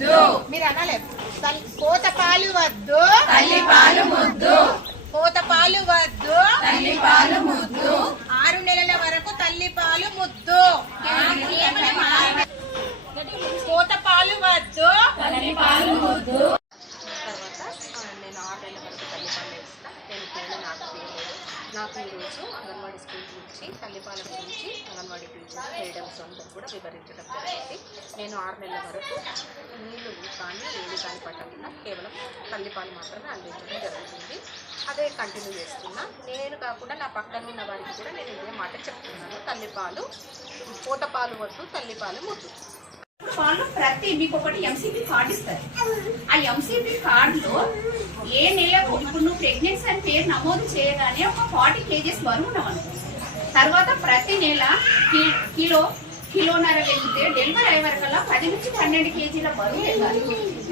ముద్దు. మీరు అనలేదు. కోత పాలు వద్దు, తల్లి పాలు ముద్దు. కోత పాలు వద్దు, తల్లి పాలు ముద్దు. 6 నెలల వరకు తల్లి పాలు ముద్దు. కోత పాలు వద్దు, తల్లి పాలు ముద్దు. నేను 6 నెలల వరకు తల్లిపాలు ఇస్తాను. నేను పేరు నాకు ఈరోజు అంగన్వాడీ స్కూల్ గురించి తల్లిపాల గురించి అంగన్వాడీ టీచర్ మేడమ్స్ అందరూ కూడా వివరించడం జరిగింది. నేను 6 నెలల వరకు నీళ్ళు కానీ వేడి కానీ పట్టకుండా కేవలం తల్లిపాలు మాత్రమే అందించడం జరుగుతుంది. అదే కంటిన్యూ చేస్తున్నా. నేను కాకుండా నా పక్కన ఉన్న వారికి కూడా నేను ఇదే మాట చెప్తున్నాను. తల్లిపాలు పూత పాలు వద్దు, తల్లిపాలు ముద్దు. వాళ్ళు మీకు ఒకటి ఎంసీపీ కార్డు ఇస్తారు. ఆ ఎంసీపీ కార్డులో ఏ నెలకు ఇప్పుడు నువ్వు ప్రెగ్నెన్సీ అని పేరు నమోదు చేయగానే ఒక 40 kgs బరువు ఉన్నావు. తర్వాత ప్రతి నెల కిలోన్నర వెళ్తే డెలివరీ అయ్యే వరకల్లా 10 నుంచి 12 kgల బరువు వెళ్ళాలి.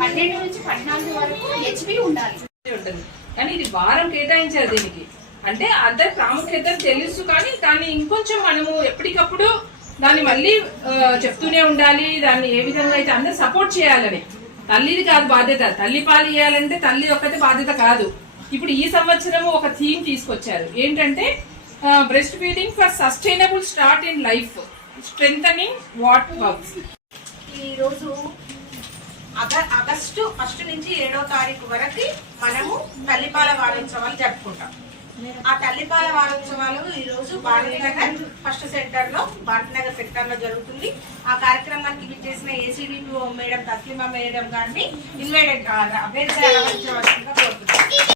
12 నుంచి 14 వరకు హెచ్బి ఉండాలి. కానీ ఇది వారం కేటాయించారు దీనికి. అంటే అందరి ప్రాముఖ్యత తెలుసు, కానీ దాన్ని ఇంకొంచెం మనము ఎప్పటికప్పుడు దాన్ని మళ్ళీ చెప్తూనే ఉండాలి. దాన్ని ఏ విధంగా అయితే అందరూ సపోర్ట్ చేయాలని. తల్లిది కాదు బాధ్యత, తల్లి పాలు ఇవ్వాలంటే తల్లి ఒక్కటి బాధ్యత కాదు. ఇప్పుడు ఈ సంవత్సరము ఒక థీమ్ తీసుకొచ్చారు. ఏంటంటే breast feeding for sustainable start in life, strengthening what works. ఈరోజు ఆగస్టు 1 నుంచి 7వ తారీఖు వరకు మనము తల్లిపాల వారోత్సవాలు జరుపుకుంటాం. ఆ తల్లిపాల వారోత్సవాలు ఈరోజు భారతీనగర్ ఫస్ట్ సెంటర్ లో సెక్టర్ లో జరుగుతుంది. ఆ కార్యక్రమానికి విచ్చేసిన ఏసీడీ మేడం తస్లిమా మేడం గారిని ఇన్వైట్ కోరుతున్నాం.